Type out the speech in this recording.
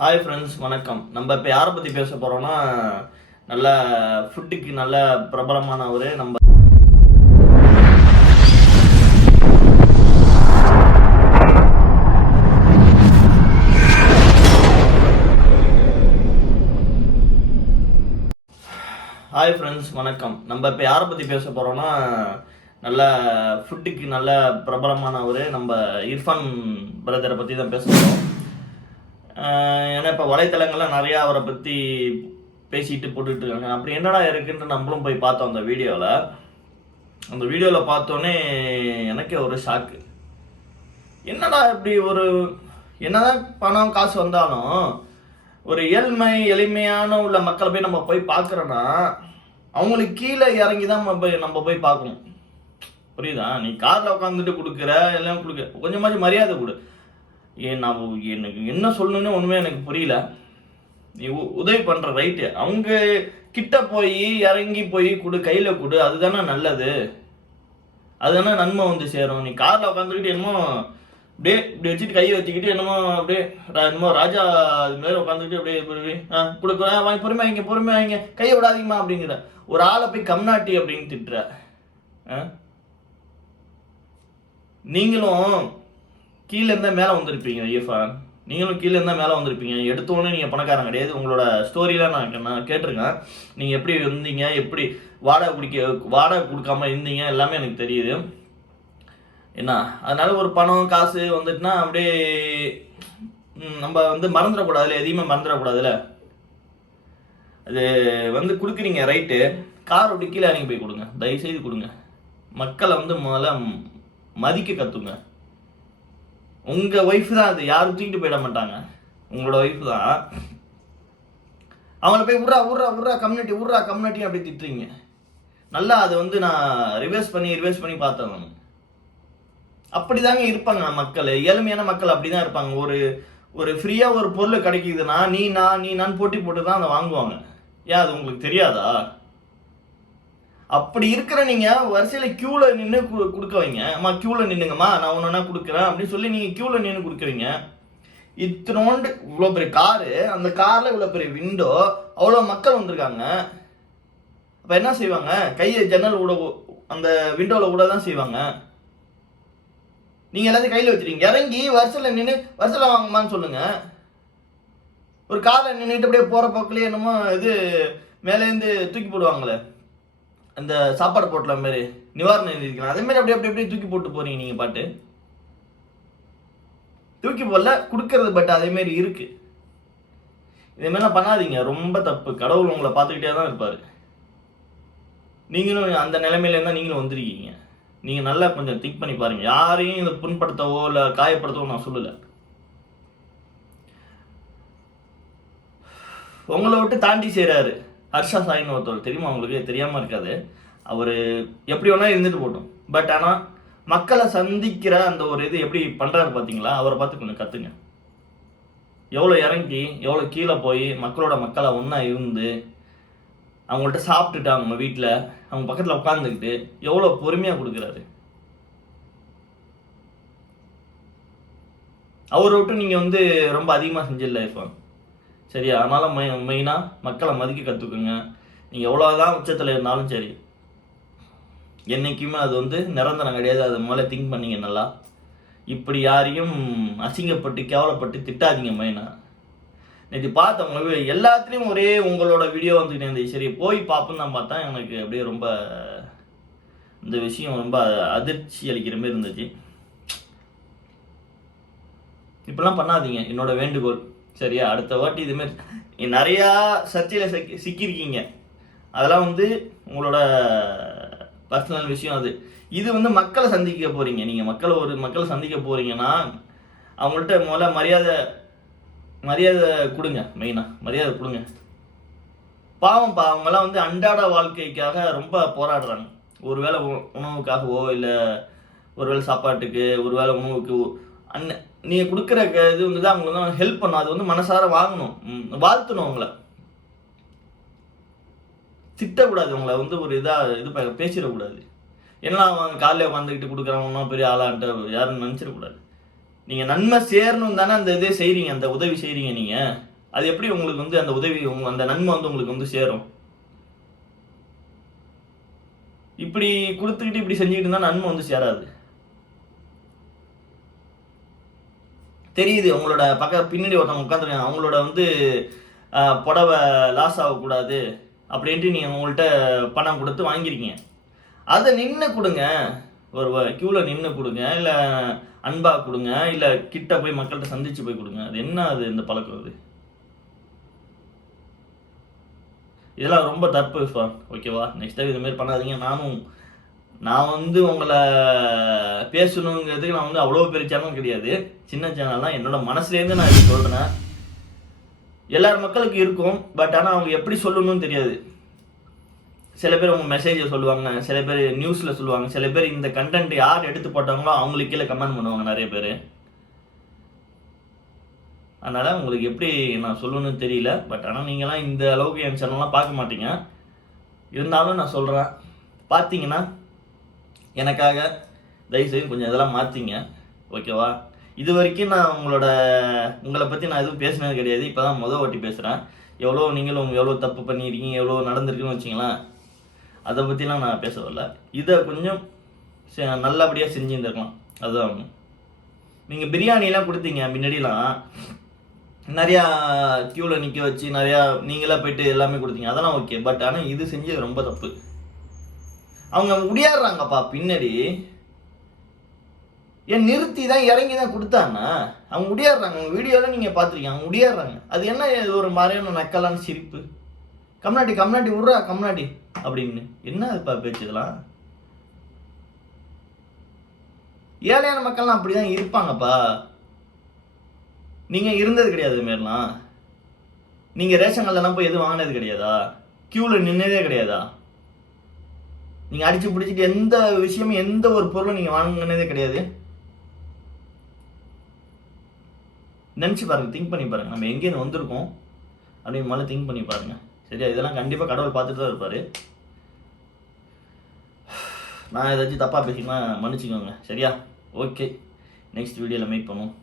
Hi friends வணக்கம். நம்ம இப்போ யாரை பற்றி பேச போகிறோம்னா நல்ல ஃபுட்டுக்கு நல்ல பிரபலமானவர் நம்ம ஹாய் ஃப்ரெண்ட்ஸ் வணக்கம். நம்ம இப்போ யாரை பற்றி பேச போகிறோம்னா நல்ல ஃபுட்டுக்கு நல்ல பிரபலமானவர் நம்ம இர்ஃபான் பிரதரை பற்றி தான் பேச போகிறோம் ஏன்னா இப்போ வலைத்தளங்கள்லாம் நிறையா அவரை பற்றி பேசிட்டு போட்டுட்டு இருக்காங்க. அப்படி என்னடா இருக்குன்ட்டு நம்மளும் போய் பார்த்தோம் அந்த வீடியோவில் அந்த வீடியோவில் பார்த்தோன்னே எனக்கே ஒரு ஷாக்கு என்னடா இப்படி ஒரு என்னதான் பணம் காசு வந்தாலும் ஒரு ஏழ்மை எளிமையான உள்ள மக்களை போய் நம்ம போய் பார்க்குறோன்னா அவங்களுக்கு கீழே இறங்கி தான் நம்ம போய் நம்ம போய் பார்க்கணும். புரியுதா? நீ காரில் உட்காந்துட்டு கொடுக்குற எல்லாம் கொடுக்குற கொஞ்சமாச்சும் மரியாதை கொடு. ஏன் நான் எனக்கு என்ன சொல்லணும்னு ஒன்றுமே எனக்கு புரியல. நீ உ- உதவி பண்ணுற ரைட்டு அவங்க கிட்ட போய் இறங்கி போய் கொடு கையில் கொடு அதுதானே நல்லது. அதுதானே நன்மை வந்து சேரும். நீ காரில் உட்காந்துக்கிட்டு என்னமோ அப்படியே இப்படி வச்சுட்டு கையை வச்சுக்கிட்டு என்னமோ அப்படியே என்னமோ ராஜா இது மாதிரி உட்காந்துக்கிட்டு அப்படியே இப்படி ஆ கொடுக்குற வாங்கி பொறுமை வைங்க பொறுமை வைங்க. கையை விடாதீங்கம்மா அப்படிங்கிற. ஒரு ஆளை போய் கம்நாட்டி அப்படின்னு திட்டுற. ஆ? நீங்களும் கீழே இருந்தால் மேலே வந்திருப்பீங்க ஐயஃபான் நீங்களும் கீழே இருந்தால் மேலே வந்திருப்பீங்க. எடுத்தோடனே நீங்கள் பணக்காரன் கிடையாது. உங்களோட ஸ்டோரிலாம் நான் நான் கேட்டிருக்கேன். நீங்கள் எப்படி இருந்தீங்க எப்படி வாடகை குடிக்க வாடகை கொடுக்காம இருந்தீங்க எல்லாமே எனக்கு தெரியுது. என்ன? அதனால ஒரு பணம் காசு வந்துட்டுனா அப்படியே நம்ம வந்து மறந்துடக்கூடாதுல எதையுமே மறந்துடக்கூடாதுல அது வந்து கொடுக்குறீங்க ரைட்டு கார் அப்படி கீழே இறங்கி போய் கொடுங்க. தயவுசெய்து கொடுங்க. மக்களை வந்து முதல்ல மதிக்க கற்றுங்க உங்கள் ஒய்ஃப் தான் அது. யாரும் தூக்கிட்டு போயிட மாட்டாங்க. உங்களோட ஒய்ஃப் தான். அவங்கள போய் உர்றா உர்றா உர்றா கம்யூனிட்டி உர்றா கம்யூனிட்டி அப்படி திட்டுறீங்க. நல்லா அதை வந்து நான் ரிவர்ஸ் பண்ணி ரிவர்ஸ் பண்ணி பார்த்தேன் நான். அப்படிதாங்க இருப்பாங்க மக்கள். ஏழ்மையான மக்கள் அப்படிதான் இருப்பாங்க. ஒரு ஒரு ஃப்ரீயாக ஒரு பொருள் கிடைக்குதுன்னா நீ நான் நீ நான் போட்டி போட்டு தான் அதை வாங்குவாங்க. ஏன் அது உங்களுக்கு தெரியாதா? அப்படி இருக்கிற நீங்க வரிசையில கியூல நின்று கொடுக்க வைங்க. அம்மா கியூல நின்னுங்கம்மா நான் ஒன்னா கொடுக்குறேன் அப்படின்னு சொல்லி நீங்கள் கியூல நின்று கொடுக்குறீங்க. இத்தனோண்டு இவ்வளோ பெரிய காரு அந்த காரில் இவ்வளோ பெரிய விண்டோ அவ்வளோ மக்கள் வந்திருக்காங்க. அப்போ என்ன செய்வாங்க? கையை ஜன்னல் விட அந்த விண்டோவில் விட தான் செய்வாங்க. நீங்கள் எல்லாத்தையும் கையில் வச்சுருக்கீங்க. இறங்கி வரிசையில் நின்று வரிசையில் வாங்கம்மான்னு சொல்லுங்கள் ஒரு கார்ல நின்றுட்டு அப்படியே போகிற பக்கத்துலேயே என்னமோ இது மேலேருந்து தூக்கி போடுவாங்களே. அந்த சாப்பாடு போட்டல மாதிரி நிவாரணம் எழுதிக்கலாம் அதே மாதிரி அப்படியே அப்படியே அப்படியே தூக்கி போட்டு போறீங்க நீங்க பாட்டு. தூக்கி போடல கொடுக்கறது பட் அதே மாதிரி இருக்கு. இதே மாதிரிலாம் பண்ணாதீங்க ரொம்ப தப்பு. கடவுள் உங்களை பார்த்துக்கிட்டே தான் இருப்பாரு. நீங்களும் அந்த நிலைமையில இருந்தா நீங்களும் வந்திருக்கீங்க. நீங்க நல்லா கொஞ்சம் திங்க் பண்ணி பாருங்க. யாரையும் இதை புண்படுத்தவோ இல்ல காயப்படுத்தவோ நான் சொல்லல. உங்களை விட்டு தாண்டி செய்றாரு ஹர்ஷா சாயின்னு ஒருத்தர் தெரியுமா அவங்களுக்கு தெரியாமல் இருக்காது. அவர் எப்படி வேணால் இருந்துட்டு போட்டோம். பட் ஆனால் மக்களை சந்திக்கிற அந்த ஒரு இது எப்படி பண்ணுறாரு பார்த்தீங்களா அவரை பார்த்து கொஞ்சம் கற்றுங்க எவ்வளோ இறங்கி எவ்வளோ கீழே போய் மக்களோட மக்களை ஒன்றா இருந்து அவங்கள்ட்ட சாப்பிட்டுட்டு அவங்க வீட்டில் அவங்க பக்கத்தில் உட்காந்துக்கிட்டு எவ்வளோ பொறுமையாக கொடுக்குறாரு. அவரை விட்டு நீங்கள் வந்து ரொம்ப அதிகமாக செஞ்சிடல இப்போ சரியா? அதனால் மெய் மெயினாக மக்களை மதிக்க கற்றுக்குங்க நீங்கள் எவ்வளோதான் உச்சத்தில் இருந்தாலும் சரி. என்றைக்குமே அது வந்து நிரந்தரம் கிடையாது. அது முதல்ல திங்க் பண்ணீங்க நல்லா. இப்படி யாரையும் அசிங்கப்பட்டு கேவலப்பட்டு திட்டாதீங்க மெயினாக நேற்று பார்த்தவங்க எல்லாத்துலேயும் ஒரே உங்களோட வீடியோ வந்துக்கிட்டே இருந்துச்சு. சரி போய் பார்ப்போம் தான் பார்த்தா எனக்கு அப்படியே ரொம்ப இந்த விஷயம் ரொம்ப அதிர்ச்சி அளிக்கிற மாதிரி இருந்துச்சு. இப்படிலாம் பண்ணாதீங்க. என்னோட வேண்டுகோள். சரியா? அடுத்த வாட்டி இதுமாரி நிறையா சர்ச்சையில் சிக்கி சிக்கியிருக்கீங்க. அதெல்லாம் வந்து உங்களோட பர்சனல் விஷயம் அது. இது வந்து மக்களை சந்திக்க போகிறீங்க நீங்கள் மக்களை ஒரு மக்களை சந்திக்க போகிறீங்கன்னா அவங்கள்ட்ட முதல்ல மரியாதை மரியாதை கொடுங்க மெயினாக மரியாதை கொடுங்க. பாவம் பா அவங்கெல்லாம் வந்து அன்றாட வாழ்க்கைக்காக ரொம்ப போராடுறாங்க. ஒருவேளை உ- உணவுக்காகவோ இல்லை ஒருவேளை சாப்பாட்டுக்கு ஒருவேளை உணவுக்கு அன்ன நீங்கள் கொடுக்குற க- இது வந்து தான் அவங்களுக்கு தான் ஹெல்ப் பண்ணும். அது வந்து மனசார வாங்கணும். வாழ்த்தணும் அவங்கள. திட்டக்கூடாது அவங்கள. வந்து ஒரு இதாக இது ப- பேசிடக்கூடாது. ஏன்னா அவன் காலையில் உட்காந்துக்கிட்டு கொடுக்குறவங்கன்னா பெரிய ஆளான்ட்டு யாரும் நினச்சிடக்கூடாது. நீங்கள் நன்மை சேரணும் தானே அந்த இதே செய்கிறீங்க அந்த உதவி செய்கிறீங்க நீங்கள் அது எப்படி உங்களுக்கு வந்து அந்த உதவி உங்க அந்த நன்மை வந்து உங்களுக்கு வந்து சேரும்? இப்படி கொடுத்துக்கிட்டு இப்படி செஞ்சுக்கிட்டு இருந்தால் நன்மை வந்து சேராது. தெரியுது உங்களோட பக்க பின்னாடி ஒருத்தவங்க உட்காந்துருக்காங்க அவங்களோட வந்து புடவை லாஸ் ஆகக்கூடாது அப்படின்ட்டு நீங்கள் உங்கள்கிட்ட பணம் கொடுத்து வாங்கியிருக்கீங்க அதை நின்று கொடுங்க. ஒரு க்யூவில் நின்று கொடுங்க. இல்லை அன்பாக கொடுங்க. இல்லை கிட்ட போய் மக்கள்கிட்ட சந்திச்சு போய் கொடுங்க. அது என்ன அது இந்த பழக்கம் அது? இதெல்லாம் ரொம்ப தப்பு ஃபார் ஓகேவா? நெக்ஸ்ட் டைம் இதுமாரி பண்ணாதீங்க. நானும் நான் வந்து உங்களை பேசணுங்கிறதுக்கு நான் வந்து அவ்வளோ பெரிய சேனல் கிடையாது. சின்ன சேனல் தான். என்னோட மனசுலேருந்து நான் இது சொல்கிறேன் எல்லார் மக்களுக்கு இருக்கும் பட் ஆனால் அவங்க எப்படி சொல்லணும்னு தெரியாது. சில பேர் அவங்க மெசேஜை சொல்லுவாங்க சில பேர் நியூஸில் சொல்லுவாங்க சில பேர் இந்த கண்டென்ட் யார் எடுத்து போட்டாங்களோ அவங்களுக்கு கீழே கமெண்ட் பண்ணுவாங்க நிறைய பேர். அதனால் உங்களுக்கு எப்படி நான் சொல்லணும்னு தெரியல பட் ஆனால் நீங்களாம் இந்த அளவுக்கு என் சேனல்லாம் பார்க்க மாட்டீங்க. இருந்தாலும் நான் சொல்கிறேன் பார்த்தீங்கன்னா எனக்காக தயவுசெய்து கொஞ்சம் இதெல்லாம் மாற்றிங்க ஓகேவா? இது வரைக்கும் நான் உங்களோட உங்களை பற்றி நான் எதுவும் பேசினது கிடையாது. இப்போ தான் மொதல் வாட்டி பேசுகிறேன் எவ்வளோ நீங்களும் எவ்வளோ தப்பு பண்ணியிருக்கீங்க எவ்வளோ நடந்திருக்குன்னு வச்சிங்களேன். அதை பற்றிலாம் நான் பேச வரல. இதை கொஞ்சம் செ- நல்லபடியாக செஞ்சுருந்துருக்கலாம். அதுதான் நீங்கள் பிரியாணிலாம் கொடுத்தீங்க முன்னாடிலாம். நிறையா க்யூவில் நிற்க வச்சு நிறையா நீங்களாக போயிட்டு எல்லாமே கொடுத்தீங்க. அதெல்லாம் ஓகே பட் ஆனால் இது செஞ்சது ரொம்ப தப்பு. அவங்க முடியாடுறாங்கப்பா பின்னாடி. ஏன் நிறுத்தி தான் இறங்கி தான் கொடுத்தான்னா? அவங்க முடியாடுறாங்க. அவங்க வீடியோவில் நீங்கள் பார்த்துருக்கீங்க. அவங்க முடியாடுறாங்க. அது என்ன? இது ஒரு மாதிரியான நக்கலான சிரிப்பு. கம்னாடி கம்னாடி விட்றா கம்னாடி அப்படின்னு. என்ன அதுப்பா பேச்சு இதெல்லாம்? ஏழையான மக்கள்லாம் அப்படி தான் இருப்பாங்கப்பா. நீங்கள் இருந்தது கிடையாது மாரிலாம். நீங்கள் ரேஷன் கடையிலலாம் போய் எதுவும் வாங்கினது கிடையாதா? க்யூவில் நின்னதே கிடையாதா? நீங்கள் அடித்து பிடிச்சிட்டு எந்த விஷயமும் எந்த ஒரு பொருளும் நீங்கள் வாங்கினதே கிடையாது. நினச்சி பாருங்கள் திங்க் பண்ணி பாருங்கள் நம்ம எங்கேருந்து வந்திருக்கோம் அப்படின்னு முதல்ல திங்க் பண்ணி பாருங்கள் சரியா? இதெல்லாம் கண்டிப்பாக கடவுள் பார்த்துட்டு தான் இருப்பார். நான் ஏதாச்சும் தப்பாக பேசிக்கலாம் மன்னிச்சுக்கோங்க. சரியா? ஓகே நெக்ஸ்ட் வீடியோவில் மீட் பண்ணுவோம்.